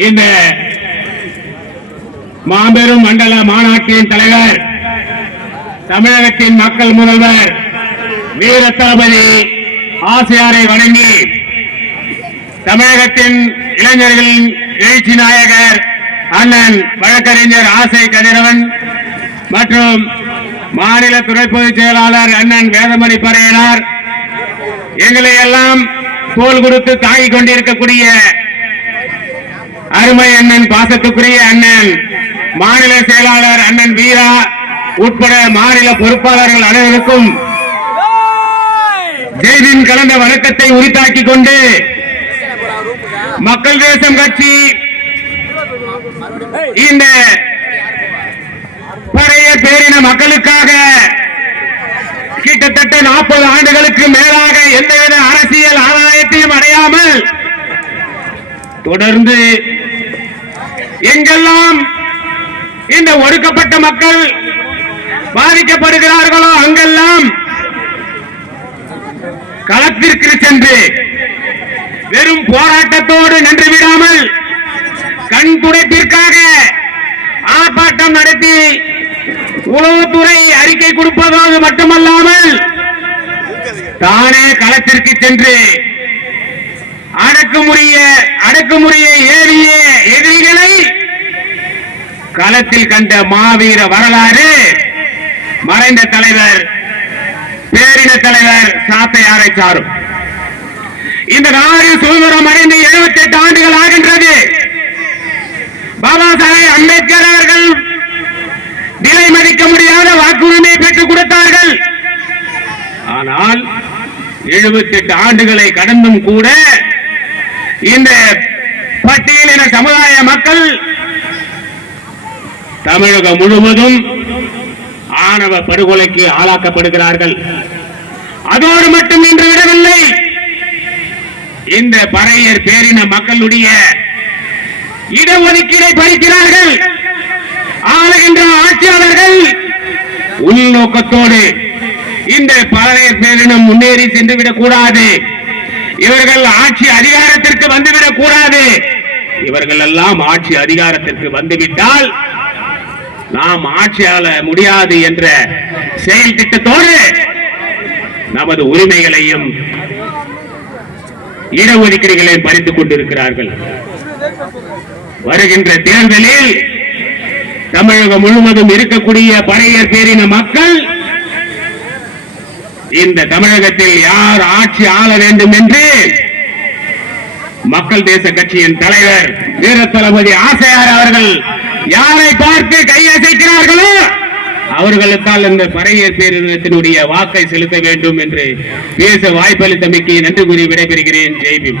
இந்த மாபெரும் மண்டல மாநாட்டின் தலைவர், தமிழகத்தின் மக்கள் முதல்வர் வீர தளபதி ஆசியாரை வணங்கி, தமிழகத்தின் இளைஞர்களின் எழுச்சி நாயகர் அண்ணன் வழக்கறிஞர் ஆசை கதிரவன் மற்றும் மாநில துணை பொதுச் செயலாளர் அண்ணன் வேதமணி பறையனார், எங்களை எல்லாம் தோள் கொடுத்து தாங்கிக் கொண்டிருக்கக்கூடிய அருமை அண்ணன், பாசத்துக்குரிய அண்ணன் மாநில செயலாளர் அண்ணன் வீரா உட்பட மாநில பொறுப்பாளர்கள் அனைவருக்கும் ஜெய்பின் கலந்த வணக்கத்தை உரித்தாக்கிக் கொண்டு, மக்கள் தேசம் கட்சி இந்த பழைய பேரின மக்களுக்காக கிட்டத்தட்ட 40 ஆண்டுகளுக்கு மேலாக எந்தவித அரசியல் ஆதாயத்தையும் அடையாமல் தொடர்ந்து எங்கெல்லாம் இந்த ஒடுக்கப்பட்ட மக்கள் பாதிக்கப்படுகிறார்களோ அங்கெல்லாம் களத்திற்கு சென்று வெறும் போராட்டத்தோடு நின்று விடாமல் கண் துடைப்பிற்காக ஆர்ப்பாட்டம் நடத்தி உளவுத்துறை அறிக்கை கொடுப்பதோடு மட்டுமல்லாமல் தானே களத்திற்கு சென்று அடக்குமுறையை ஏறிய எதிரிகளை களத்தில் கண்ட மாவீர வரலாறு மறைந்த தலைவர், பேரின தலைவர் சாத்தையாரை சாரும். இந்த நாடு சுதந்திரம் அடைந்து 78 ஆண்டுகள் ஆகின்றது. பாபா சாஹேப் அம்பேத்கர் அவர்கள் விலை மதிக்க முடியாத வாக்குரிமை பெற்றுக் கொடுத்தார்கள். ஆனால் 78 ஆண்டுகளை கடந்தும் கூட இந்த பட்டியலின சமுதாய மக்கள் தமிழகம் முழுவதும் ஆணவ படுகொலைக்கு ஆளாக்கப்படுகிறார்கள். அதோடு மட்டும் இன்று விடவில்லை, இந்த பறையர் பேரின மக்களுடைய இடஒதுக்கீடை பறிக்கிறார்கள். ஆளுகின்ற ஆட்சியாளர்கள் உள்நோக்கத்தோடு இந்த பறையர் பேரினம் முன்னேறி சென்றுவிடக் கூடாது, இவர்கள் ஆட்சி அதிகாரத்திற்கு வந்துவிடக் கூடாது, இவர்கள் எல்லாம் ஆட்சி அதிகாரத்திற்கு வந்துவிட்டால் நாம் ஆட்சியாள முடியாது என்ற செயல் திட்டத்தோடு நமது உரிமைகளையும் இடஒதுக்கீடுகளையும் பறித்துக் கொண்டிருக்கிறார்கள். வருகின்ற தேர்தலில் தமிழகம் முழுவதும் இருக்கக்கூடிய பறையர் பேரின மக்கள் இந்த தமிழகத்தில் யார் ஆட்சி ஆள வேண்டும் என்று மக்கள் தேச கட்சியின் தலைவர் வீர தளபதி ஆசையார் அவர்கள் யாரை பார்த்து கையசைக்கிறார்களோ அவர்களுக்கால் இந்த பறையர் பேரினத்தினுடைய வாக்கை செலுத்த வேண்டும் என்று பேச வாய்ப்பளித்தமைக்கு நன்றி கூறி விடைபெறுகிறேன். ஜெய்பீம்.